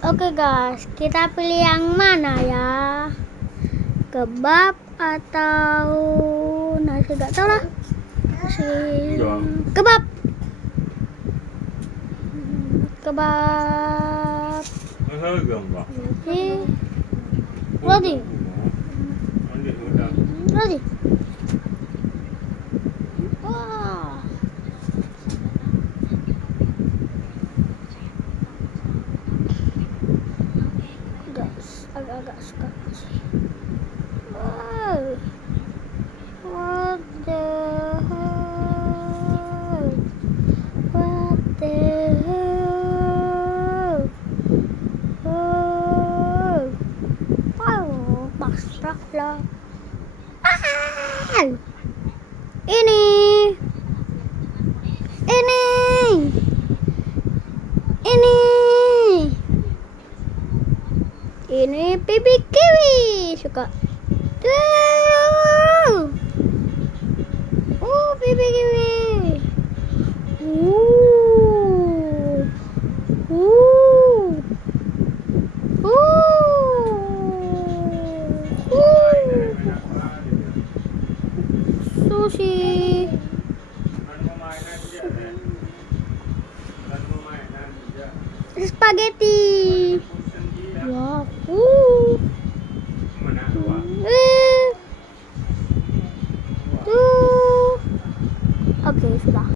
Oke guys, kita pilih yang mana ya? Kebab atau nasi, gak tau lah. Nasi kebab. Kebab. Roti. Roti. Wah. Agak-agak suka sih. Wow. What the hell? What the hell? Oh. Wow, pasrah lah. Ah. Ini. Ini pipi kiwi suka. Tuh. Pipi kiwi. Sushi. Spaghetti. Wow. Oke, sudah.